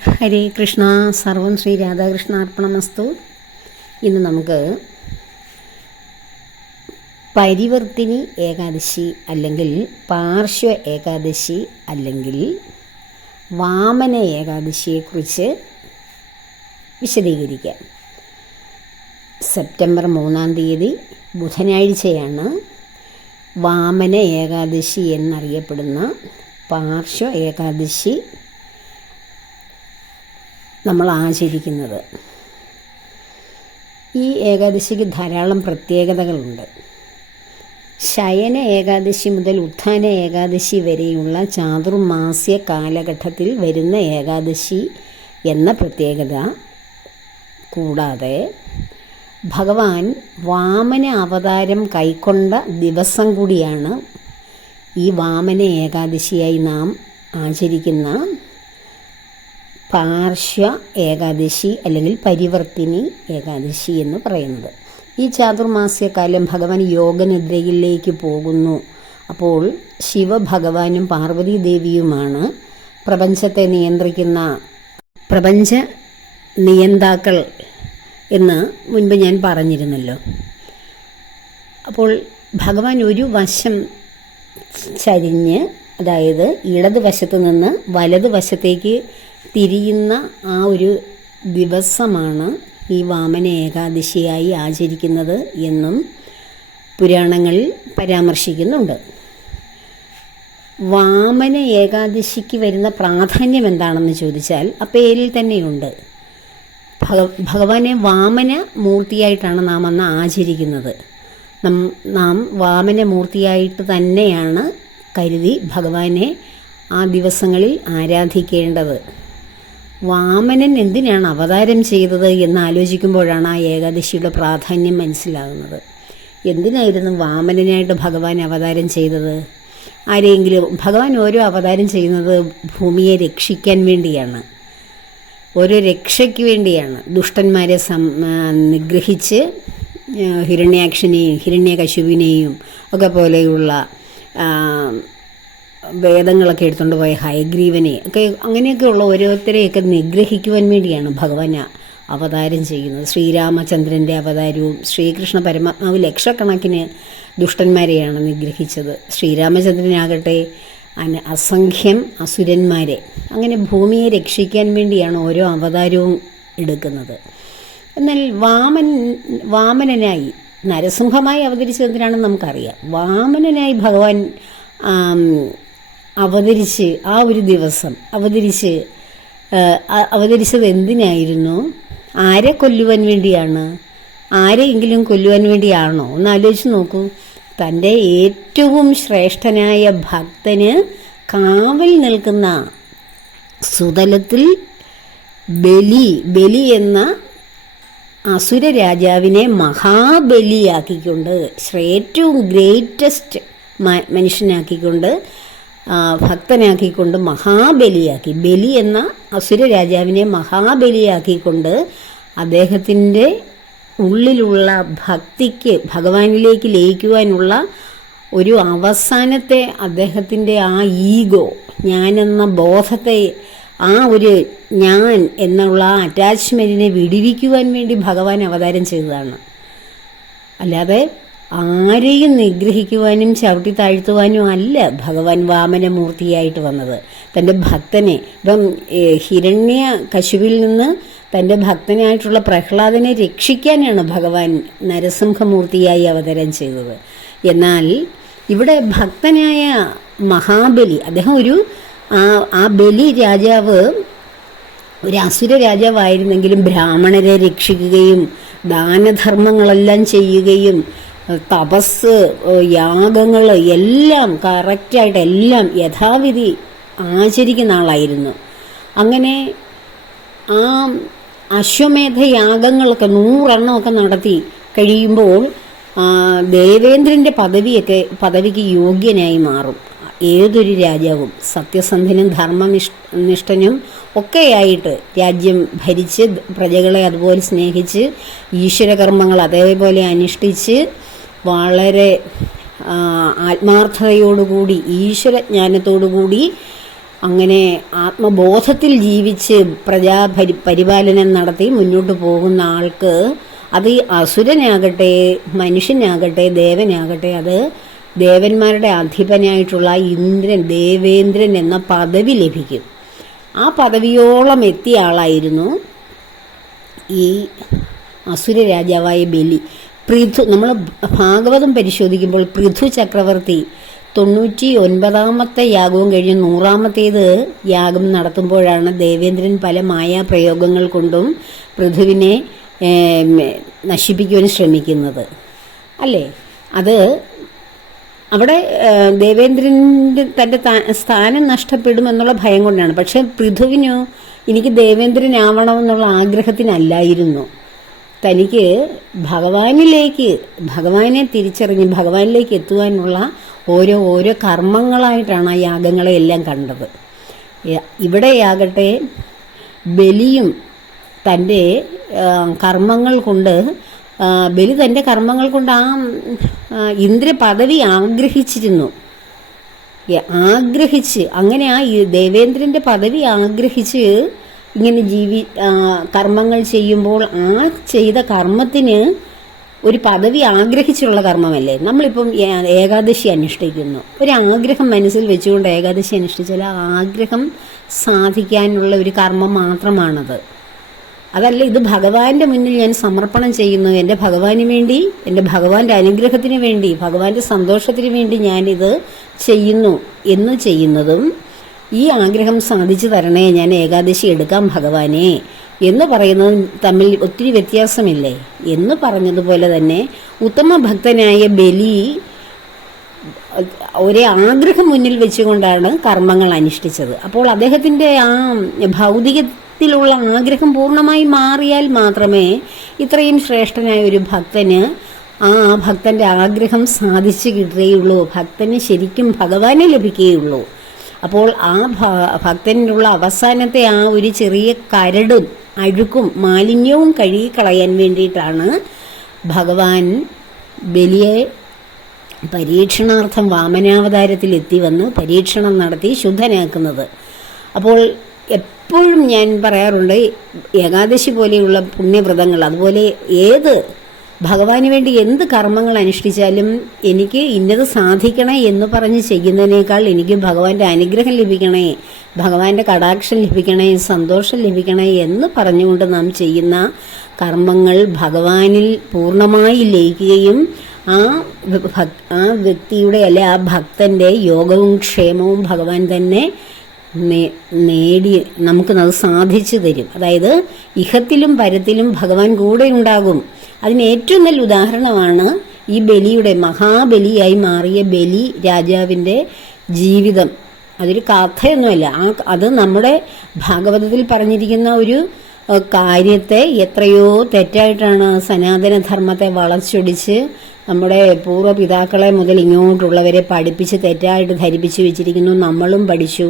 ഹരേ കൃഷ്ണ സർവം ശ്രീ രാധാകൃഷ്ണ അർപ്പണമസ്തു ഇന്ന് നമുക്ക് പരിവർത്തിനി ഏകാദശി അല്ലെങ്കിൽ പാർശ്വ ഏകാദശി അല്ലെങ്കിൽ വാമന ഏകാദശിയെക്കുറിച്ച് വിശദീകരിക്കാം. സെപ്റ്റംബർ മൂന്നാം തീയതി ബുധനാഴ്ചയാണ് വാമന ഏകാദശി എന്നറിയപ്പെടുന്ന പാർശ്വ ഏകാദശി നമ്മൾ ആചരിക്കുന്നത് ഈ ഏകാദശിക്ക് ധാരാളം പ്രത്യേകതകളുണ്ട്. ശയന ഏകാദശി മുതൽ ഉത്ഥാന ഏകാദശി വരെയുള്ള ചാതുർമാസ്യ കാലഘട്ടത്തിൽ വരുന്ന ഏകാദശി എന്ന പ്രത്യേകത കൂടാതെ ഭഗവാൻ വാമന അവതാരം കൈക്കൊണ്ട ദിവസം കൂടിയാണ് ഈ വാമന ഏകാദശിയായി നാം ആചരിക്കുന്ന പാർശ്വ ഏകാദശി അല്ലെങ്കിൽ പരിവർത്തിനി ഏകാദശി എന്ന് പറയുന്നത്. ഈ ചാതുർമാസ്യകാലം ഭഗവാൻ യോഗനിദ്രയിലേക്ക് പോകുന്നു. അപ്പോൾ ശിവഭഗവാനും പാർവതി ദേവിയുമാണ് പ്രപഞ്ചത്തെ നിയന്ത്രിക്കുന്ന പ്രപഞ്ച നിയന്താക്കൾ എന്ന് മുൻപ് ഞാൻ പറഞ്ഞിരുന്നല്ലോ. അപ്പോൾ ഭഗവാൻ ഒരു വശം ചരിഞ്ഞ് അതായത് ഇടതുവശത്ത് നിന്ന് വലതുവശത്തേക്ക് തിരിയുന്ന ആ ഒരു ദിവസമാണ് ഈ വാമന ഏകാദശിയായി ആചരിക്കുന്നത് എന്നും പുരാണങ്ങളിൽ പരാമർശിക്കുന്നുണ്ട്. വാമന ഏകാദശിക്ക് വരുന്ന പ്രാധാന്യം എന്താണെന്ന് ചോദിച്ചാൽ ആ പേരിൽ തന്നെയുണ്ട്. ഭഗ ഭഗവാനെ വാമന മൂർത്തിയായിട്ടാണ് നാം അന്ന് ആചരിക്കുന്നത്. നം നാം വാമന മൂർത്തിയായിട്ട് തന്നെയാണ് കരുതി ഭഗവാനെ ആ ദിവസങ്ങളിൽ ആരാധിക്കേണ്ടത്. വാമനൻ എന്തിനാണ് അവതാരം ചെയ്തത് എന്ന് ആലോചിക്കുമ്പോഴാണ് ആ ഏകാദശിയുടെ പ്രാധാന്യം മനസ്സിലാകുന്നത്. എന്തിനായിരുന്നു വാമനനായിട്ട് ഭഗവാൻ അവതാരം ചെയ്തത്? ആരെങ്കിലും ഭഗവാൻ ഓരോ അവതാരം ചെയ്യുന്നത് ഭൂമിയെ രക്ഷിക്കാൻ വേണ്ടിയാണ്. ഓരോ രക്ഷയ്ക്ക് വേണ്ടിയാണ്. ദുഷ്ടന്മാരെ നിഗ്രഹിച്ച് ഹിരണ്യാക്ഷനെയും ഹിരണ്യകശുവിനെയും ഒക്കെ പോലെയുള്ള വേദങ്ങളൊക്കെ എടുത്തുകൊണ്ട് പോയ ഹയഗ്രീവനെ ഒക്കെ അങ്ങനെയൊക്കെയുള്ള ഓരോരുത്തരെയൊക്കെ നിഗ്രഹിക്കുവാൻ വേണ്ടിയാണ് ഭഗവാൻ അവതാരം ചെയ്യുന്നത്. ശ്രീരാമചന്ദ്രന്റെ അവതാരവും ശ്രീകൃഷ്ണ പരമാത്മാവ് ലക്ഷക്കണക്കിന് ദുഷ്ടന്മാരെയാണ് നിഗ്രഹിച്ചത്. ശ്രീരാമചന്ദ്രനാകട്ടെ അന അസംഖ്യം അസുരന്മാരെ അങ്ങനെ ഭൂമിയെ രക്ഷിക്കാൻ വേണ്ടിയാണ് ഓരോ അവതാരവും എടുക്കുന്നത്. എന്നാൽ വാമൻ വാമനനായി നരസിംഹമായി അവതരിച്ചതിനാണെന്ന് നമുക്കറിയാം. വാമനനായി ഭഗവാൻ അവതരിച്ച് ആ ഒരു ദിവസം അവതരിച്ച് അവതരിച്ചത് എന്തിനായിരുന്നു? ആരെ കൊല്ലുവാൻ വേണ്ടിയാണ്? ആരെയെങ്കിലും കൊല്ലുവാൻ വേണ്ടിയാണോ? ഒന്ന് ആലോചിച്ച് നോക്കൂ. തന്റെ ഏറ്റവും ശ്രേഷ്ഠനായ ഭക്തന് കാവൽ നിൽക്കുന്ന സുതലത്തിൽ ബലി ബലി എന്ന അസുര രാജാവിനെ മഹാബലിയാക്കിക്കൊണ്ട് ഏറ്റവും ഗ്രേറ്റസ്റ്റ് മനുഷ്യനാക്കിക്കൊണ്ട് ഭക്തനാക്കിക്കൊണ്ട് മഹാബലിയാക്കി. ബലി എന്ന അസുര രാജാവിനെ മഹാബലിയാക്കിക്കൊണ്ട് അദ്ദേഹത്തിന്റെ ഉള്ളിലുള്ള ഭക്തിക്ക് ഭഗവാനിലേക്ക് ലയിക്കുവാനുള്ള ഒരു അവസാനത്തെ അദ്ദേഹത്തിന്റെ ആ ഈഗോ ഞാനെന്ന ബോധത്തെ ആ ഒരു ഞാൻ എന്നുള്ള ആ അറ്റാച്ച്മെന്റിനെ വിടിവിക്കുവാൻ വേണ്ടി ഭഗവാൻ അവതാരം ചെയ്തതാണ്. അല്ലാതെ ആരെയും നിഗ്രഹിക്കുവാനും ചവിട്ടി താഴ്ത്തുവാനും അല്ല ഭഗവാൻ വാമനമൂർത്തിയായിട്ട് വന്നത്. തന്റെ ഭക്തനെ ഇപ്പം ഹിരണ്യ കശുവിൽ നിന്ന് തന്റെ ഭക്തനായിട്ടുള്ള പ്രഹ്ലാദനെ രക്ഷിക്കാനാണ് ഭഗവാൻ നരസിംഹമൂർത്തിയായി അവതരം ചെയ്തത്. എന്നാൽ ഇവിടെ ഭക്തനായ മഹാബലി അദ്ദേഹം ഒരു ആ ബലി രാജാവ് ഒരു അസുര രാജാവായിരുന്നെങ്കിലും ബ്രാഹ്മണരെ രക്ഷിക്കുകയും ദാനധർമ്മങ്ങളെല്ലാം ചെയ്യുകയും തപസ് യാഗങ്ങൾ എല്ലാം കറക്റ്റായിട്ട് എല്ലാം യഥാവിധി ആചരിക്കുന്ന ആളായിരുന്നു. അങ്ങനെ ആ അശ്വമേധ യാഗങ്ങളൊക്കെ നൂറെണ്ണമൊക്കെ നടത്തി കഴിയുമ്പോൾ ദേവേന്ദ്രന്റെ പദവിയൊക്കെ പദവിക്ക് യോഗ്യനായി മാറും. ഏതൊരു രാജാവും സത്യസന്ധനും ധർമ്മനിഷ്ഠനും നിഷ്ഠനും ഒക്കെയായിട്ട് രാജ്യം ഭരിച്ച് പ്രജകളെ അതുപോലെ സ്നേഹിച്ച് ഈശ്വരകർമ്മങ്ങൾ അതേപോലെ അനുഷ്ഠിച്ച് വളരെ ആത്മാർത്ഥതയോടുകൂടി ഈശ്വരജ്ഞാനത്തോടുകൂടി അങ്ങനെ ആത്മബോധത്തിൽ ജീവിച്ച് പ്രജാ പരി പരിപാലനം നടത്തി മുന്നോട്ട് പോകുന്ന ആൾക്ക് അത് അസുരനാകട്ടെ മനുഷ്യനാകട്ടെ ദേവനാകട്ടെ അത് ദേവന്മാരുടെ അധിപനായിട്ടുള്ള ഇന്ദ്രൻ ദേവേന്ദ്രൻ എന്ന പദവി ലഭിക്കും. ആ പദവിയോളം എത്തിയ ആളായിരുന്നു ഈ അസുര രാജാവായ ബലി. പൃഥു നമ്മൾ ഭാഗവതം പരിശോധിക്കുമ്പോൾ പൃഥു ചക്രവർത്തി തൊണ്ണൂറ്റി ഒൻപതാമത്തെ യാഗവും കഴിഞ്ഞ് നൂറാമത്തേത് യാഗം നടത്തുമ്പോഴാണ് ദേവേന്ദ്രൻ പല മായാ പ്രയോഗങ്ങൾ കൊണ്ടും പൃഥുവിനെ നശിപ്പിക്കുവാൻ ശ്രമിക്കുന്നത്. അല്ലേ? അത് അവിടെ ദേവേന്ദ്രന്റെ തന്റെ സ്ഥാനം നഷ്ടപ്പെടുമെന്നുള്ള ഭയം കൊണ്ടാണ്. പക്ഷേ പൃഥുവിനോ എനിക്ക് ദേവേന്ദ്രനാവണമെന്നുള്ള ആഗ്രഹത്തിനല്ലായിരുന്നു. തനിക്ക് ഭഗവാനിലേക്ക് ഭഗവാനെ തിരിച്ചറിഞ്ഞ് ഭഗവാനിലേക്ക് എത്തുവാനുള്ള ഓരോ ഓരോ കർമ്മങ്ങളായിട്ടാണ് ആ യാഗങ്ങളെ എല്ലാം കണ്ടത്. ഇവിടെയാകട്ടെ ബലിയും തന്റെ കർമ്മങ്ങൾ കൊണ്ട് ബലി തന്റെ കർമ്മങ്ങൾ കൊണ്ട് ആ ഇന്ദ്ര പദവി ആഗ്രഹിച്ചിരുന്നു. ആഗ്രഹിച്ച് അങ്ങനെ ആ ദേവേന്ദ്രന്റെ പദവി ആഗ്രഹിച്ച് ഇങ്ങനെ ജീവി കർമ്മങ്ങൾ ചെയ്യുമ്പോൾ ആ ചെയ്ത കർമ്മത്തിന് ഒരു പദവി ആഗ്രഹിച്ചുള്ള കർമ്മമല്ലേ? നമ്മളിപ്പം ഏകാദശി അനുഷ്ഠിക്കുന്നു. ഒരു ആഗ്രഹം മനസ്സിൽ വെച്ചുകൊണ്ട് ഏകാദശി അനുഷ്ഠിച്ചാൽ ആ ആഗ്രഹം സാധിക്കാനുള്ള ഒരു കർമ്മം മാത്രമാണത്. അതല്ല ഇത് ഭഗവാന്റെ മുന്നിൽ ഞാൻ സമർപ്പണം ചെയ്യുന്നു. എന്റെ ഭഗവാന് വേണ്ടി എന്റെ ഭഗവാന്റെ അനുഗ്രഹത്തിന് വേണ്ടി ഭഗവാന്റെ സന്തോഷത്തിന് വേണ്ടി ഞാനിത് ചെയ്യുന്നു. എന്ന് ചെയ്യുന്നതും ഈ ആഗ്രഹം സാധിച്ചു തരണേ ഞാൻ ഏകാദശി എടുക്കാം ഭഗവാനെ. എന്ന് പറയുന്നത് തമ്മിൽ ഒത്തിരി വ്യത്യാസമില്ലേ? എന്ന് പറഞ്ഞതുപോലെ തന്നെ ഉത്തമ ഭക്തനായ ബലി ഒരേ ആഗ്രഹം മുന്നിൽ വെച്ചുകൊണ്ടാണ് കർമ്മങ്ങൾ അനുഷ്ഠിച്ചത്. അപ്പോൾ അദ്ദേഹത്തിന്റെ ആ ഭൗതികത്തിലുള്ള ആഗ്രഹം പൂർണമായി മാറിയാൽ മാത്രമേ ഇത്രയും ശ്രേഷ്ഠനായ ഒരു ഭക്തന് ആ ഭക്തന്റെ ആഗ്രഹം സാധിച്ചു കിട്ടുകയുള്ളൂ. ഭക്തന് ശരിക്കും ഭഗവാനെ ലഭിക്കുകയുള്ളൂ. അപ്പോൾ ആ ഭക്തനുള്ള അവസാനത്തെ ആ ഒരു ചെറിയ കരടും അഴുക്കും മാലിന്യവും കഴുകിക്കളയാൻ വേണ്ടിയിട്ടാണ് ഭഗവാൻ ബലിയെ പരീക്ഷണാർത്ഥം വാമനാവതാരത്തിൽ എത്തി വന്ന് പരീക്ഷണം നടത്തി ശുദ്ധനാക്കുന്നത്. അപ്പോൾ എപ്പോഴും ഞാൻ പറയാറുണ്ട് ഏകാദശി പോലെയുള്ള പുണ്യവ്രതങ്ങൾ അതുപോലെ ഏത് ഭഗവാന് വേണ്ടി എന്ത് കർമ്മങ്ങൾ അനുഷ്ഠിച്ചാലും എനിക്ക് ഇന്നത് സാധിക്കണേ എന്ന് പറഞ്ഞ് ചെയ്യുന്നതിനേക്കാൾ എനിക്ക് ഭഗവാന്റെ അനുഗ്രഹം ലഭിക്കണേ ഭഗവാന്റെ കടാക്ഷം ലഭിക്കണേ സന്തോഷം ലഭിക്കണേ എന്ന് പറഞ്ഞുകൊണ്ട് നാം ചെയ്യുന്ന കർമ്മങ്ങൾ ഭഗവാനിൽ പൂർണമായി ലയിക്കുകയും ആ ആ വ്യക്തിയുടെ അല്ലെ ആ ഭക്തന്റെ യോഗവും ക്ഷേമവും ഭഗവാൻ തന്നെ നേടി നേടി നമുക്കത് സാധിച്ചു തരും. അതായത് ഇഹത്തിലും പരത്തിലും ഭഗവാൻ കൂടെ ഉണ്ടാകും. അതിന് ഏറ്റവും നല്ല ഉദാഹരണമാണ് ഈ ബലിയുടെ മഹാബലിയായി മാറിയ ബലി രാജാവിന്റെ ജീവിതം. അതൊരു കഥയൊന്നുമല്ല. ആ അത് നമ്മുടെ ഭാഗവതത്തിൽ പറഞ്ഞിരിക്കുന്ന ഒരു കാര്യത്തെ എത്രയോ തെറ്റായിട്ടാണ് സനാതനധർമ്മത്തെ വളച്ചൊടിച്ച് നമ്മുടെ പൂർവപിതാക്കളെ മുതൽ ഇങ്ങോട്ടുള്ളവരെ പഠിപ്പിച്ച് തെറ്റായിട്ട് ധരിപ്പിച്ച് വെച്ചിരിക്കുന്നു. നമ്മളും പഠിച്ചു.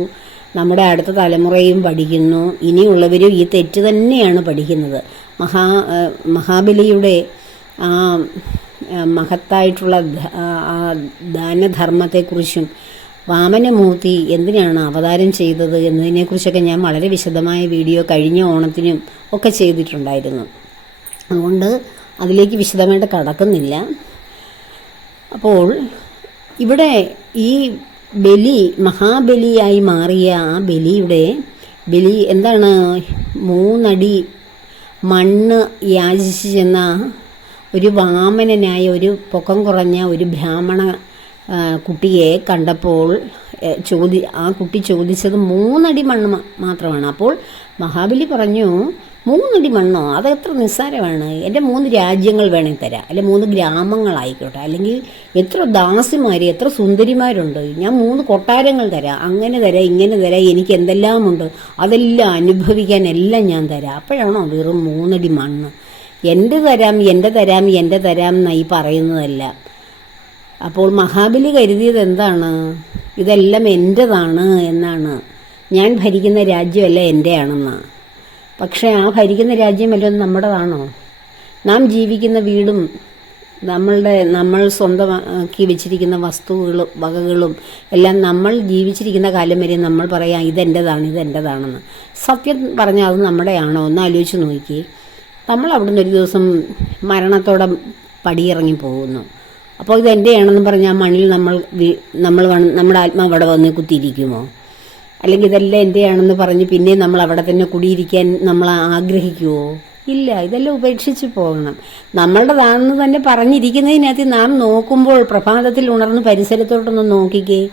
നമ്മുടെ അടുത്ത തലമുറയും പഠിക്കുന്നു. ഇനിയുള്ളവരും ഈ തെറ്റ് തന്നെയാണ് പഠിക്കുന്നത്. മഹാ മഹാബലിയുടെ ആ മഹത്തായിട്ടുള്ള ദാനധർമ്മത്തെക്കുറിച്ചും വാമനമൂർത്തി എന്തിനാണ് അവതാരം ചെയ്തത് എന്നതിനെക്കുറിച്ചൊക്കെ ഞാൻ വളരെ വിശദമായ വീഡിയോ കഴിഞ്ഞ ഓണത്തിനും ഒക്കെ ചെയ്തിട്ടുണ്ടായിരുന്നു. അതുകൊണ്ട് അതിലേക്ക് വിശദമായിട്ട് കടക്കുന്നില്ല. അപ്പോൾ ഇവിടെ ഈ ബലി മഹാബലിയായി മാറിയ ആ ബലിയുടെ ബലി എന്താണ്? മൂന്നടി മണ്ണ് യാചിച്ച് ചെന്ന ഒരു വാമനനായ ഒരു പൊക്കം കുറഞ്ഞ ഒരു ബ്രാഹ്മണ കുട്ടിയെ കണ്ടപ്പോൾ ചോദി ആ കുട്ടി ചോദിച്ചത് മൂന്നടി മണ്ണ് മാത്രമാണ്. അപ്പോൾ മഹാബലി പറഞ്ഞു മൂന്നടി മണ്ണോ? അത് എത്ര നിസ്സാരമാണ്. എന്റെ മൂന്ന് രാജ്യങ്ങൾ വേണമെങ്കിൽ തരാം. അല്ലെ മൂന്ന് ഗ്രാമങ്ങളായിക്കോട്ടെ. അല്ലെങ്കിൽ എത്ര ദാസിമാർ എത്ര സുന്ദരിമാരുണ്ട്. ഞാൻ മൂന്ന് കൊട്ടാരങ്ങൾ തരാം. അങ്ങനെ തരാം ഇങ്ങനെ തരാം എനിക്ക് എന്തെല്ലാമുണ്ട് അതെല്ലാം അനുഭവിക്കാൻ എല്ലാം ഞാൻ തരാം. അപ്പോഴാണോ വെറും മൂന്നടി മണ്ണ്? എന്റെ തരാം എന്റെ തരാം എന്റെ തരാം എന്നായി പറയുന്നതല്ല. അപ്പോൾ മഹാബലി കരുതിയത് എന്താണ്? ഇതെല്ലാം എന്റെതാണ് എന്നാണ്. ഞാൻ ഭരിക്കുന്ന രാജ്യമല്ല എന്റെയാണെന്ന് പക്ഷേ ആ ഭരിക്കുന്ന രാജ്യം വല്ലതും നമ്മുടേതാണോ? നാം ജീവിക്കുന്ന വീടും നമ്മളുടെ നമ്മൾ സ്വന്തമാക്കി വെച്ചിരിക്കുന്ന വസ്തുക്കളും വകകളും എല്ലാം നമ്മൾ ജീവിച്ചിരിക്കുന്ന കാലം വരെ നമ്മൾ പറയാം ഇതെന്റെതാണ് ഇതെന്റെതാണെന്ന് സത്യം പറഞ്ഞാൽ അത് നമ്മുടെയാണോ? ഒന്ന് ആലോചിച്ച് നോക്കി നമ്മൾ അവിടുന്ന് ഒരു ദിവസം മരണത്തോടെ പടിയിറങ്ങി പോകുന്നു. അപ്പോൾ ഇത് എന്റെയാണെന്ന് പറഞ്ഞാൽ മണ്ണിൽ നമ്മൾ നമ്മൾ നമ്മുടെ ആത്മാവ് അവിടെ വന്ന് കുത്തിയിരിക്കുമോ? അല്ലെങ്കിൽ ഇതെല്ലാം എന്റെയാണെന്ന് പറഞ്ഞ് പിന്നെ നമ്മൾ അവിടെ തന്നെ കുടിയിരിക്കാൻ നമ്മൾ ആഗ്രഹിക്കുമോ ഇല്ല ഇതെല്ലാം ഉപേക്ഷിച്ച് പോകണം. നമ്മളുടേതാണെന്ന് തന്നെ പറഞ്ഞിരിക്കുന്നതിനകത്ത് നാം നോക്കുമ്പോൾ പ്രഭാതത്തിൽ ഉണർന്ന് പരിസരത്തോട്ടൊന്ന് നോക്കിക്കേ.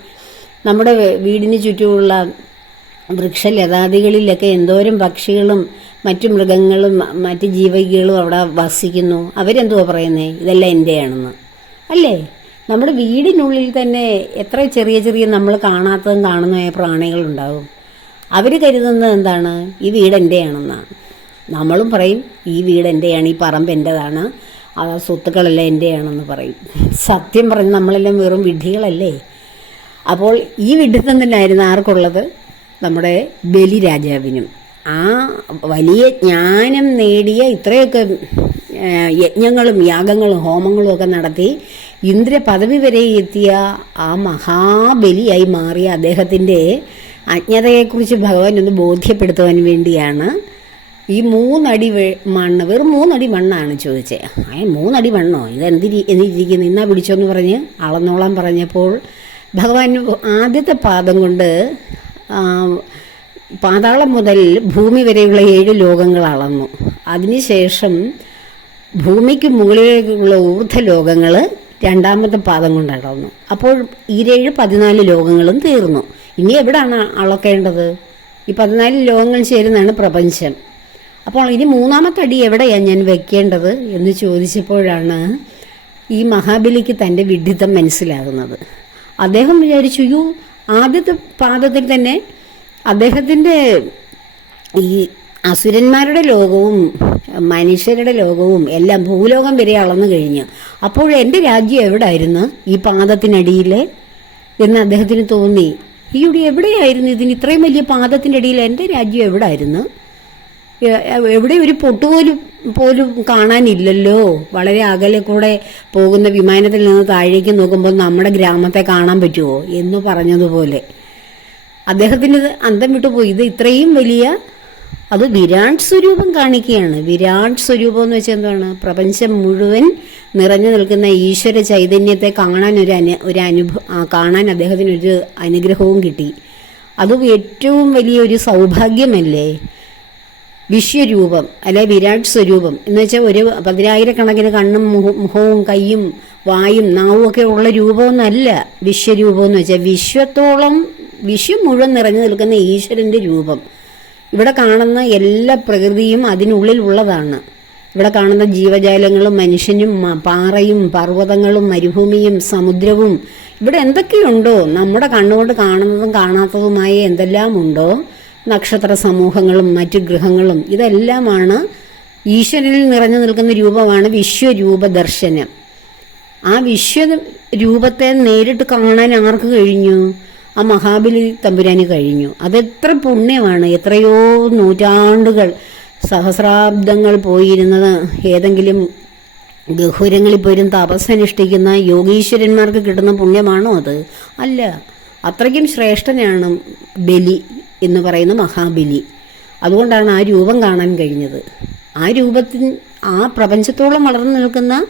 നമ്മുടെ വീടിന് ചുറ്റുമുള്ള വൃക്ഷലതാദികളിലൊക്കെ എന്തോരം പക്ഷികളും മറ്റു മൃഗങ്ങളും മറ്റു ജീവികളും അവിടെ വസിക്കുന്നു. അവരെന്തുവാ പറയുന്നേ? ഇതെല്ലാം എന്റെയാണെന്ന് അല്ലേ? നമ്മുടെ വീടിനുള്ളിൽ തന്നെ എത്ര ചെറിയ ചെറിയ നമ്മൾ കാണാത്തതും കാണുന്നതായ പ്രാണികളുണ്ടാവും. അവർ കരുതുന്നത് എന്താണ്? ഈ വീട് എന്റെയാണെന്നാണ് നമ്മളും പറയും ഈ വീട് എന്റെയാണ് ഈ പറമ്പ് എന്റെതാണ് ആ സ്വത്തുക്കളെല്ലാം എന്റെയാണെന്ന് പറയും. സത്യം പറഞ്ഞ് നമ്മളെല്ലാം വെറും വിഡ്ഢികളല്ലേ? അപ്പോൾ ഈ വിഡിത്തം തന്നെയായിരുന്നു ആർക്കുള്ളത്? നമ്മുടെ ബലിരാജാവിനും ആ വലിയ ജ്ഞാനം നേടിയ ഇത്രയൊക്കെ യജ്ഞങ്ങളും യാഗങ്ങളും ഹോമങ്ങളും ഒക്കെ നടത്തി ഇന്ദ്ര പദവി വരെ എത്തിയ ആ മഹാബലിയായി മാറിയ അദ്ദേഹത്തിന്റെ അജ്ഞതയെക്കുറിച്ച് ഭഗവാൻ ഒന്ന് ബോധ്യപ്പെടുത്തുവാൻ വേണ്ടിയാണ് ഈ മൂന്നടി മണ്ണ് വെറും മൂന്നടി മണ്ണാണ് ചോദിച്ചത് ആ മൂന്നടി മണ്ണോ? ഇതെന്തിരി എന്നിരിക്കുന്നു. ഇന്നാ പിടിച്ചോന്ന് പറഞ്ഞ് അളന്നോളാൻ പറഞ്ഞപ്പോൾ ഭഗവാൻ ആദ്യത്തെ പാദം കൊണ്ട് പാതാളം മുതൽ ഭൂമി വരെയുള്ള ഏഴ് ലോകങ്ങൾ അളന്നു. അതിനുശേഷം ഭൂമിക്ക് മുകളിലേക്കുള്ള ഊർദ്ധ ലോകങ്ങൾ രണ്ടാമത്തെ പാദം കൊണ്ട് അളന്നു അപ്പോൾ ഇരേഴ് പതിനാല് ലോകങ്ങളും തീർന്നു. ഇനി എവിടാണ് അളക്കേണ്ടത്? ഈ പതിനാല് ലോകങ്ങൾ ചേരുന്നതാണ് പ്രപഞ്ചം. അപ്പോൾ ഇനി മൂന്നാമത്തെ അടി എവിടെയാണ് ഞാൻ വെക്കേണ്ടത് എന്ന് ചോദിച്ചപ്പോഴാണ് ഈ മഹാബലിക്ക് തന്റെ വിഡിത്തം മനസ്സിലാകുന്നത്. അദ്ദേഹം വിചാരിച്ചു യു ആദ്യത്തെ പാദത്തിൽ തന്നെ അദ്ദേഹത്തിന്റെ ഈ അസുരന്മാരുടെ ലോകവും മനുഷ്യരുടെ ലോകവും എല്ലാം ഭൂലോകം വരെ അളന്നു കഴിഞ്ഞു. അപ്പോൾ എന്റെ രാജ്യം എവിടായിരുന്നു? ഈ പാദത്തിനടിയിൽ എന്ന് അദ്ദേഹത്തിന് തോന്നി. ഇവിടെ എവിടെയായിരുന്നു ഇതിന് ഇത്രയും വലിയ പാദത്തിന്റെ അടിയിൽ എന്റെ രാജ്യം എവിടായിരുന്നു? എവിടെ ഒരു പൊട്ടുപോലും പോലും കാണാനില്ലല്ലോ. വളരെ അകലെ കൂടെ പോകുന്ന വിമാനത്തിൽ നിന്ന് താഴേക്ക് നോക്കുമ്പോൾ നമ്മുടെ ഗ്രാമത്തെ കാണാൻ പറ്റുമോ എന്ന് പറഞ്ഞതുപോലെ. അദ്ദേഹത്തിന് അന്തം വിട്ടുപോയി. ഇത് ഇത്രയും വലിയ അത് വിരാട് സ്വരൂപം കാണിക്കുകയാണ്. വിരാട് സ്വരൂപം എന്ന് വെച്ചാൽ എന്താണ്? പ്രപഞ്ചം മുഴുവൻ നിറഞ്ഞു നിൽക്കുന്ന ഈശ്വര ചൈതന്യത്തെ കാണാൻ ഒരു അനു ഒരു അനുഭവം കാണാൻ അദ്ദേഹത്തിന് ഒരു അനുഗ്രഹവും കിട്ടി. അതും ഏറ്റവും വലിയൊരു സൗഭാഗ്യമല്ലേ? വിശ്വരൂപം അല്ലെ വിരാട് സ്വരൂപം എന്ന് വെച്ചാൽ ഒരു പതിനായിരക്കണക്കിന് കണ്ണും മുഖവും കൈയും വായും നാവും ഒക്കെ ഉള്ള രൂപമൊന്നല്ല വിശ്വരൂപം എന്ന് വെച്ചാൽ വിശ്വത്തോളം വിശ്വം മുഴുവൻ നിറഞ്ഞു നിൽക്കുന്ന ഈശ്വരന്റെ രൂപം. ഇവിടെ കാണുന്ന എല്ലാ പ്രകൃതിയും അതിനുള്ളിലുള്ളതാണ് ഇവിടെ കാണുന്ന ജീവജാലങ്ങളും മനുഷ്യനും പാറയും പർവതങ്ങളും മരുഭൂമിയും സമുദ്രവും ഇവിടെ എന്തൊക്കെയുണ്ടോ? നമ്മുടെ കണ്ണുകൊണ്ട് കാണുന്നതും കാണാത്തതുമായ എന്തെല്ലാം ഉണ്ടോ? നക്ഷത്ര സമൂഹങ്ങളും മറ്റു ഗ്രഹങ്ങളും ഇതെല്ലാമാണ് ഈശ്വരനിൽ നിറഞ്ഞു നിൽക്കുന്ന രൂപമാണ് വിശ്വരൂപ ദർശനം ആ വിശ്വ രൂപത്തെ നേരിട്ട് കാണാൻ ആർക്ക് കഴിഞ്ഞു? ആ മഹാബലി തമ്പുരാന് കഴിഞ്ഞു. അതെത്ര പുണ്യമാണ്. എത്രയോ നൂറ്റാണ്ടുകൾ സഹസ്രാബ്ദങ്ങൾ പോയിരുന്നത്. ഏതെങ്കിലും ഗഹുരങ്ങളിൽ പോലും തപസ്സനുഷ്ഠിക്കുന്ന യോഗീശ്വരന്മാർക്ക് കിട്ടുന്ന പുണ്യമാണോ അത്? അല്ല. അത്രയ്ക്കും ശ്രേഷ്ഠനാണ് ബലി എന്ന് പറയുന്ന മഹാബലി. അതുകൊണ്ടാണ് ആ രൂപം കാണാൻ കഴിഞ്ഞത്. ആ രൂപത്തിൽ ആ പ്രപഞ്ചത്തോളം വളർന്നു നിൽക്കുന്ന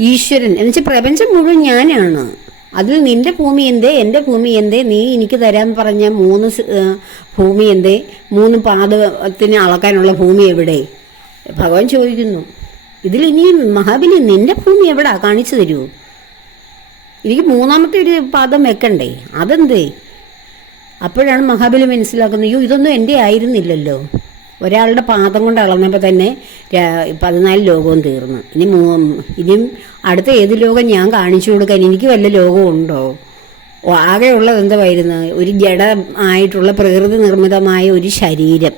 ഈശ്വരൻ. എന്നുവെച്ചാൽ പ്രപഞ്ചം മുഴുവൻ ഞാനാണ്. അതിൽ നിന്റെ ഭൂമി എന്തേ? എന്റെ ഭൂമി എന്തേ? നീ എനിക്ക് തരാൻ പറഞ്ഞ മൂന്ന് ഭൂമി എന്തേ? മൂന്ന് പാദത്തിന് അളക്കാനുള്ള ഭൂമി എവിടെ? ഭഗവാൻ ചോദിക്കുന്നു. ഇതിൽ ഇനി മഹാബലി നിന്റെ ഭൂമി എവിടാ? കാണിച്ചു തരൂ. എനിക്ക് മൂന്നാമത്തെ ഒരു പാദം വെക്കണ്ടേ? അതെന്തേ? അപ്പോഴാണ് മഹാബലി മനസ്സിലാക്കുന്നത് അയ്യോ ഇതൊന്നും എന്റെ ആയിരുന്നില്ലല്ലോ. ഒരാളുടെ പാദം കൊണ്ട് അളന്നപ്പോൾ തന്നെ പതിനാല് ലോകവും തീർന്നു. ഇനി മൂ ഇനിയും അടുത്ത ഏത് ലോകം ഞാൻ കാണിച്ചു കൊടുക്കാൻ എനിക്ക് വല്ല ലോകവും ഉണ്ടോ? ആകെ ആകെയുള്ളത് എന്തായിരുന്നു ഒരു ജഡ ആയിട്ടുള്ള പ്രകൃതി നിർമ്മിതമായ ഒരു ശരീരം.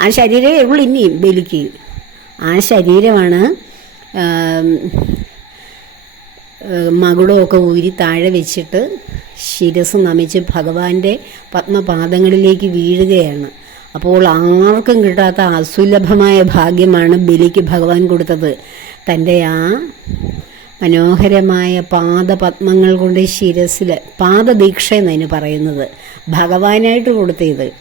ആ ശരീരം എവിടെ ഇനിയും ബലിക്ക്. ആ ശരീരമാണ് മകുടമൊക്കെ ഊരി താഴെ വെച്ചിട്ട് ശിരസ് നമിച്ച് ഭഗവാന്റെ പത്മപാദങ്ങളിലേക്ക് വീഴുകയാണ്. അപ്പോൾ ആർക്കും കിട്ടാത്ത അസുലഭമായ ഭാഗ്യമാണ് ബലിക്ക് ഭഗവാൻ കൊടുത്തത്. തന്റെ ആ മനോഹരമായ പാദപത്മങ്ങൾ കൊണ്ട് ശിരസിൽ പാദദീക്ഷ എന്നതിന് പറയുന്നത്. ഭഗവാനായിട്ട് കൊടുത്തത്.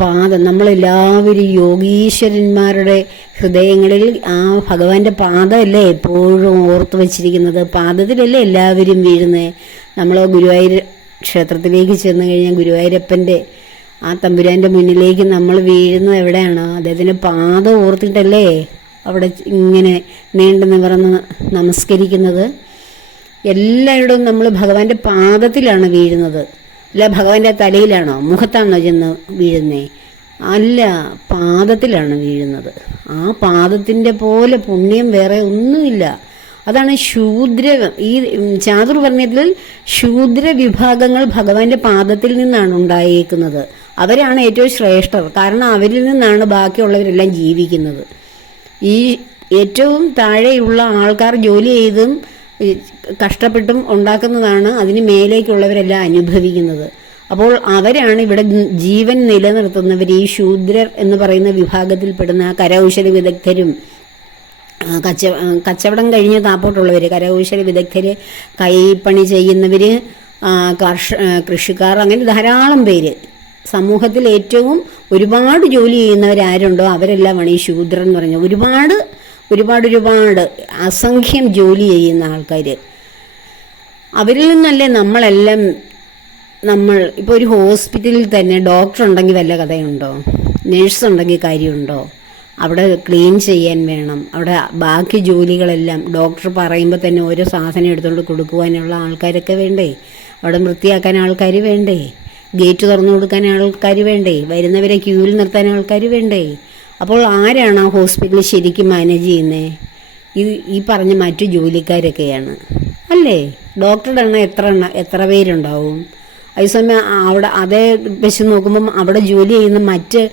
പാദം നമ്മളെല്ലാവരും യോഗീശ്വരന്മാരുടെ ഹൃദയങ്ങളിൽ ആ ഭഗവാന്റെ പാദമല്ലേ എപ്പോഴും ഓർത്ത് വച്ചിരിക്കുന്നത്? പാദത്തിലല്ലേ എല്ലാവരും വീഴുന്നത്? നമ്മൾ ഗുരുവായൂർ ക്ഷേത്രത്തിലേക്ക് ചെന്ന് കഴിഞ്ഞാൽ ഗുരുവായൂരപ്പന്റെ ആ തമ്പുരാന്റെ മുന്നിലേക്ക് നമ്മൾ വീഴുന്നത് എവിടെയാണ്? അദ്ദേഹത്തിന്റെ പാത ഓർത്തിട്ടല്ലേ അവിടെ ഇങ്ങനെ നീണ്ടു നിവർന്ന് നമസ്കരിക്കുന്നത്? എല്ലായിടവും നമ്മൾ ഭഗവാന്റെ പാദത്തിലാണ് വീഴുന്നത്. അല്ല ഭഗവാന്റെ തലയിലാണോ? മുഖത്താണോ ചെന്ന് വീഴുന്നേ? അല്ല പാദത്തിലാണ് വീഴുന്നത്. ആ പാദത്തിന്റെ പോലെ പുണ്യം വേറെ ഒന്നുമില്ല. അതാണ് ശൂദ്ര ഈ ചാതുർ പറഞ്ഞതിൽ ശൂദ്ര വിഭാഗങ്ങൾ ഭഗവാന്റെ പാദത്തിൽ നിന്നാണ് ഉണ്ടായേക്കുന്നത്. അവരാണ് ഏറ്റവും ശ്രേഷ്ഠർ. കാരണം അവരിൽ നിന്നാണ് ബാക്കിയുള്ളവരെല്ലാം ജീവിക്കുന്നത്. ഈ ഏറ്റവും താഴെയുള്ള ആൾക്കാർ ജോലി ചെയ്തും കഷ്ടപ്പെട്ടും ഉണ്ടാക്കുന്നതാണ് അതിന് മേലേക്കുള്ളവരെല്ലാം അനുഭവിക്കുന്നത്. അപ്പോൾ അവരാണ് ഇവിടെ ജീവൻ നിലനിർത്തുന്നവർ. ഈ ശൂദ്രർ എന്ന് പറയുന്ന വിഭാഗത്തിൽപ്പെടുന്ന കരകൗശല വിദഗ്ധരും കച്ച കച്ചവടം കഴിഞ്ഞ് താപ്പോട്ടുള്ളവർ കരകൗശല വിദഗ്ധർ കൈപ്പണി ചെയ്യുന്നവർ കർഷ കൃഷിക്കാർ അങ്ങനെ ധാരാളം പേര്. സമൂഹത്തിൽ ഏറ്റവും ഒരുപാട് ജോലി ചെയ്യുന്നവരാരുണ്ടോ? അവരെല്ലാമാണ് ഈ ശൂദ്രൻ എന്ന് പറഞ്ഞാൽ ഒരുപാട് ഒരുപാട് ഒരുപാട് അസംഖ്യം ജോലി ചെയ്യുന്ന ആൾക്കാർ അവരിൽ നിന്നല്ലേ നമ്മളെല്ലാം നമ്മൾ ഇപ്പോൾ ഒരു ഹോസ്പിറ്റലിൽ തന്നെ ഡോക്ടർ ഉണ്ടെങ്കിൽ വല്ല കഥയുണ്ടോ? നേഴ്സ് ഉണ്ടെങ്കിൽ കാര്യമുണ്ടോ? അവിടെ ക്ലീൻ ചെയ്യാൻ വേണം. അവിടെ ബാക്കി ജോലികളെല്ലാം ഡോക്ടർ പറയുമ്പോൾ തന്നെ ഓരോ സാധനം എടുത്തുകൊണ്ട് കൊടുക്കുവാനുള്ള ആൾക്കാരൊക്കെ വേണ്ടേ? അവിടെ വൃത്തിയാക്കാൻ ആൾക്കാർ വേണ്ടേ? ഗേറ്റ് തുറന്നു കൊടുക്കാൻ ആൾക്കാർ വേണ്ടേ? വരുന്നവരെ ക്യൂവിൽ നിർത്താൻ ആൾക്കാർ വേണ്ടേ? അപ്പോൾ ആരാണ് ആ ഹോസ്പിറ്റൽ ശരിക്കും മാനേജ് ചെയ്യുന്നത് ഈ ഈ പറഞ്ഞ മറ്റു ജോലിക്കാരൊക്കെയാണ്. അല്ലേ? ഡോക്ടറുടെ എണ്ണം എത്ര എണ്ണം എത്ര പേരുണ്ടാവും? അതേസമയം അവിടെ അതേ വെച്ച് നോക്കുമ്പം അവിടെ ജോലി ചെയ്യുന്ന മറ്റ്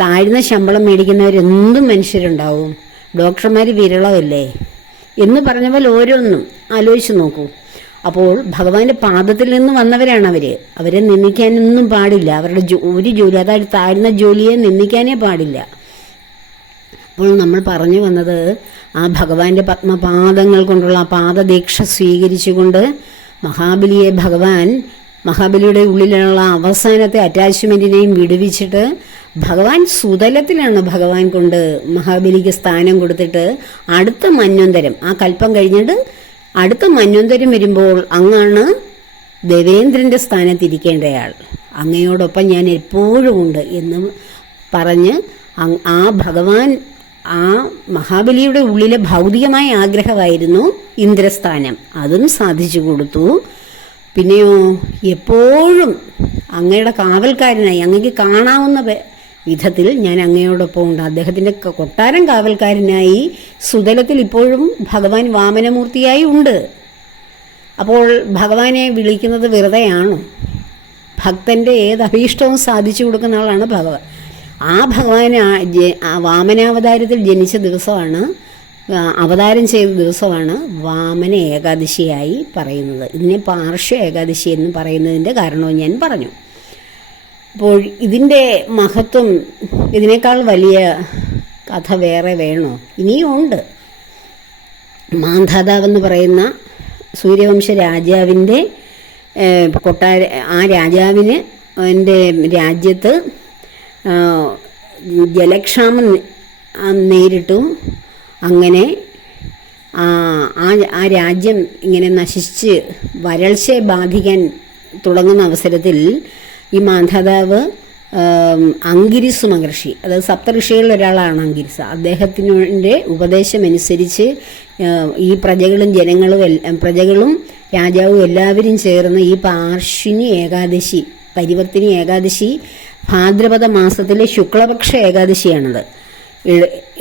താഴ്ന്ന ശമ്പളം മേടിക്കുന്നവരെന്തും മനുഷ്യരുണ്ടാവും? ഡോക്ടർമാർ വിരളമല്ലേ? എന്ന് പറഞ്ഞ പോലെ ഓരോന്നും ആലോചിച്ച് നോക്കൂ. അപ്പോൾ ഭഗവാന്റെ പാദത്തിൽ നിന്ന് വന്നവരാണ് അവർ. അവരെ നിന്ദിക്കാനൊന്നും പാടില്ല. അവരുടെ ഒരു ജോലി അതായത് താഴ്ന്ന ജോലിയെ നിന്ദിക്കാനേ പാടില്ല. അപ്പോൾ നമ്മൾ പറഞ്ഞു വന്നത് ആ ഭഗവാന്റെ പത്മപാദങ്ങൾ കൊണ്ടുള്ള ആ പാദദീക്ഷ സ്വീകരിച്ചുകൊണ്ട് മഹാബലിയെ ഭഗവാൻ മഹാബലിയുടെ ഉള്ളിലുള്ള അവസാനത്തെ അറ്റാച്ച്മെന്റിനെയും വിടുവിച്ചിട്ട് ഭഗവാൻ സുതലത്തിലാണ് ഭഗവാൻ കൊണ്ട് മഹാബലിക്ക് സ്ഥാനം കൊടുത്തിട്ട് അടുത്ത മന്വന്തരം ആ കൽപ്പം കഴിഞ്ഞിട്ട് അടുത്ത മന്വന്തരം വരുമ്പോൾ അങ്ങാണ് ദേവേന്ദ്രന്റെ സ്ഥാനത്തിരിക്കേണ്ടയാൾ. അങ്ങയോടൊപ്പം ഞാൻ എപ്പോഴും ഉണ്ട് എന്ന് പറഞ്ഞ് ആ ഭഗവാൻ ആ മഹാബലിയുടെ ഉള്ളിലെ ഭൗതികമായ ആഗ്രഹമായിരുന്നു ഇന്ദ്രസ്ഥാനം. അതും സാധിച്ചു കൊടുത്തു. പിന്നെയോ എപ്പോഴും അങ്ങയുടെ കാവൽക്കാരനായി അങ്ങക്ക് കാണാവുന്ന വിധത്തിൽ ഞാൻ അങ്ങയോടൊപ്പം ഉണ്ട്. അദ്ദേഹത്തിന്റെ കൊട്ടാരം കാവൽക്കാരനായി സുതലത്തിൽ ഇപ്പോഴും ഭഗവാൻ വാമനമൂർത്തിയായി ഉണ്ട്. അപ്പോൾ ഭഗവാനെ വിളിക്കുന്നത് വെറുതെയാണ്? ഭക്തന്റെ ഏത് അഭീഷ്ടവും സാധിച്ചു കൊടുക്കുന്ന ആളാണ് ഭഗവാൻ ആ ഭഗവാൻ വാമനാവതാരത്തിൽ ജനിച്ച ദിവസമാണ് അവതാരം ചെയ്ത ദിവസമാണ് വാമന ഏകാദശിയായി പറയുന്നത്. ഇതിനെ പാർശ്വ ഏകാദശി എന്ന് പറയുന്നതിന്റെ കാരണവും ഞാൻ പറഞ്ഞു. അപ്പോൾ ഇതിന്റെ മഹത്വം ഇതിനേക്കാൾ വലിയ കഥ വേറെ വേണോ? ഇനിയും ഉണ്ട്. മാന്ധാതാവ് എന്ന് പറയുന്ന സൂര്യവംശ രാജാവിന്റെ കൊട്ടാര ആ രാജാവിന് എന്റെ രാജ്യത്ത് ജലക്ഷാമം നേരിട്ടും അങ്ങനെ ആ- ആ രാജ്യം ഇങ്ങനെ നശിച്ച് വരൾച്ചയെ ബാധിക്കാൻ തുടങ്ങുന്ന അവസരത്തിൽ ഈ മാന്ധാതാവ് അങ്കിരിസ് മഹർഷി അതായത് സപ്തഋഷികളിൽ ഒരാളാണ് അങ്കിരിസ്. അദ്ദേഹത്തിന്റെ ഉപദേശമനുസരിച്ച് ഈ പ്രജകളും ജനങ്ങളും പ്രജകളും രാജാവും എല്ലാവരും ചേർന്ന് ഈ പാർശ്വിനി ഏകാദശി പരിവർത്തിനി ഏകാദശി ഭാദ്രപദ മാസത്തിലെ ശുക്ലപക്ഷ ഏകാദശിയാണത്.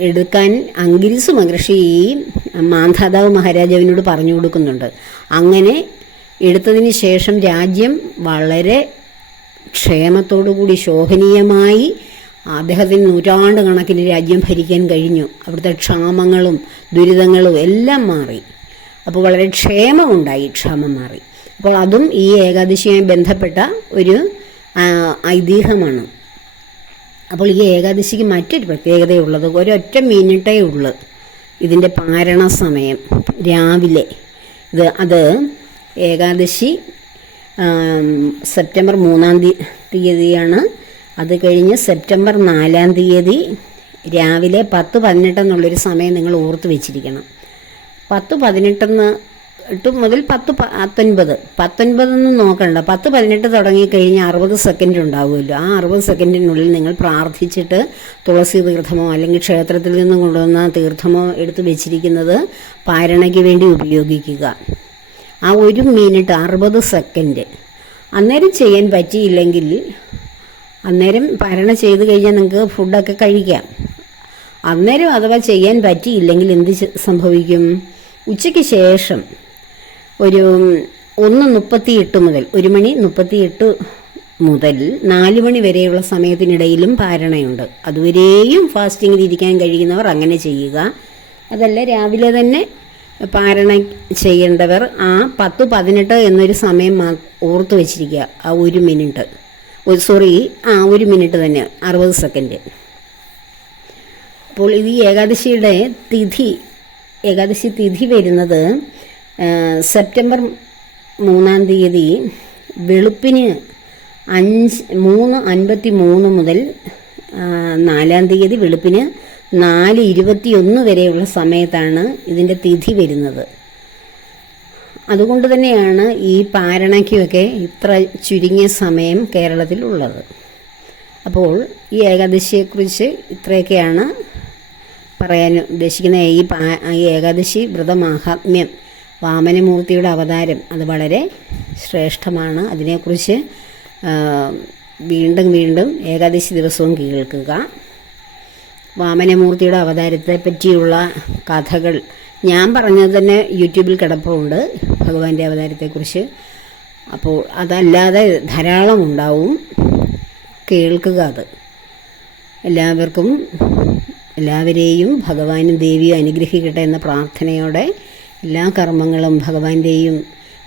എടുക്കാൻ അങ്കിരിസ് മഹർഷി ഈ മാന്ധാതാവ് മഹാരാജാവിനോട് പറഞ്ഞു കൊടുക്കുന്നുണ്ട്. അങ്ങനെ എടുത്തതിന് ശേഷം രാജ്യം വളരെ ക്ഷേമത്തോടുകൂടി ശോഭനീയമായി അദ്ദേഹത്തിന് നൂറ്റാണ്ട് കണക്കിന് രാജ്യം ഭരിക്കാൻ കഴിഞ്ഞു. അവിടുത്തെ ക്ഷാമങ്ങളും ദുരിതങ്ങളും എല്ലാം മാറി. അപ്പോൾ വളരെ ക്ഷേമമുണ്ടായി ക്ഷാമം മാറി. അപ്പോൾ അതും ഈ ഏകാദശിയുമായി ബന്ധപ്പെട്ട ഒരു ഐതിഹ്യമാണ്. അപ്പോൾ ഈ ഏകാദശിക്ക് മറ്റൊരു പ്രത്യേകതയുള്ളത് ഒരൊറ്റ മിനിറ്റേ ഉള്ളൂ. ഇതിന്റെ പാരണ സമയം രാവിലെ. ഇത് അത് ഏകാദശി സെപ്റ്റംബർ മൂന്നാം തീയതിയാണ്. അത് കഴിഞ്ഞ് സെപ്റ്റംബർ നാലാം തീയതി രാവിലെ പത്ത് പതിനെട്ടെന്നുള്ളൊരു സമയം നിങ്ങൾ ഓർത്ത് വെച്ചിരിക്കണം. പത്ത് പതിനെട്ടെന്ന് എട്ട് മുതൽ പത്ത് പത്തൊൻപത്. പത്തൊൻപതെന്ന് നോക്കണ്ട. പത്ത് പതിനെട്ട് തുടങ്ങിക്കഴിഞ്ഞാൽ അറുപത് സെക്കൻഡ് ഉണ്ടാവുമല്ലോ. ആ അറുപത് സെക്കൻഡിനുള്ളിൽ നിങ്ങൾ പ്രാർത്ഥിച്ചിട്ട് തുളസി തീർത്ഥമോ അല്ലെങ്കിൽ ക്ഷേത്രത്തിൽ നിന്ന് കൊണ്ടുവന്ന തീർത്ഥമോ എടുത്തു വെച്ചിരിക്കുന്നത് പാരണയ്ക്ക് വേണ്ടി ഉപയോഗിക്കുക. ആ ഒരു മിനിറ്റ് അറുപത് സെക്കൻഡ് അന്നേരം ചെയ്യാൻ പറ്റിയില്ലെങ്കിൽ അന്നേരം ഭരണ ചെയ്ത് കഴിഞ്ഞാൽ നിങ്ങൾക്ക് ഫുഡൊക്കെ കഴിക്കാം. അന്നേരം അഥവാ ചെയ്യാൻ പറ്റിയില്ലെങ്കിൽ എന്ത് സംഭവിക്കും? ഉച്ചയ്ക്ക് ശേഷം ഒരു ഒന്ന് മുപ്പത്തിയെട്ട് മുതൽ ഒരു മണി മുപ്പത്തിയെട്ട് മുതൽ നാല് മണി വരെയുള്ള സമയത്തിനിടയിലും പാരണയുണ്ട്. അതുവരെയും ഫാസ്റ്റിങ്ങിൽ ഇരിക്കാൻ കഴിയുന്നവർ അങ്ങനെ ചെയ്യുക. അതല്ല രാവിലെ തന്നെ പാരണ ചെയ്യേണ്ടവർ ആ പത്ത് പതിനെട്ട് എന്നൊരു സമയം ഓർത്ത് വെച്ചിരിക്കുക. ആ ഒരു മിനിറ്റ്. സോറി ആ ഒരു മിനിറ്റ് തന്നെ. അറുപത് സെക്കൻഡ് അപ്പോൾ ഇത് ഏകാദശിയുടെ തിഥി ഏകാദശി തിഥി വരുന്നത് സെപ്റ്റംബർ മൂന്നാം തീയതി വെളുപ്പിന് അഞ്ച് മൂന്ന് അൻപത്തി മൂന്ന് മുതൽ നാലാം തീയതി വെളുപ്പിന് നാല് ഇരുപത്തിയൊന്ന് വരെയുള്ള സമയത്താണ് ഇതിന്റെ തിഥി വരുന്നത്. അതുകൊണ്ട് തന്നെയാണ് ഈ പാരണയ്ക്കുമൊക്കെ ഇത്ര ചുരുങ്ങിയ സമയം കേരളത്തിൽ ഉള്ളത്. അപ്പോൾ ഈ ഏകാദശിയെക്കുറിച്ച് ഇത്രയൊക്കെയാണ് പറയാൻ ഉദ്ദേശിക്കുന്ന ഈ പാ ഈ ഏകാദശി വ്രതമാഹാത്മ്യം വാമനമൂർത്തിയുടെ അവതാരം അത് വളരെ ശ്രേഷ്ഠമാണ്. അതിനെക്കുറിച്ച് വീണ്ടും വീണ്ടും ഏകാദശി ദിവസവും കേൾക്കുക. വാമനമൂർത്തിയുടെ അവതാരത്തെ പറ്റിയുള്ള കഥകൾ. ഞാൻ പറഞ്ഞത് തന്നെ യൂട്യൂബിൽ കിടപ്പുണ്ട് ഭഗവാന്റെ അവതാരത്തെക്കുറിച്ച്. അപ്പോൾ അതല്ലാതെ ധാരാളം ഉണ്ടാവും. കേൾക്കുക അത്. എല്ലാവർക്കും എല്ലാവരെയും ഭഗവാനും ദേവിയും അനുഗ്രഹിക്കട്ടെ എന്ന പ്രാർത്ഥനയോടെ എല്ലാ കർമ്മങ്ങളും ഭഗവാന്റെയും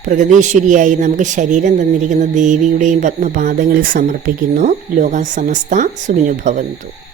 പ്രകൃതീശ്വരിയായി നമുക്ക് ശരീരം തന്നിരിക്കുന്ന ദേവിയുടെയും പത്മപാദങ്ങളിൽ സമർപ്പിക്കുന്നു. ലോക സമസ്ത സുഖിനുഭവന്തു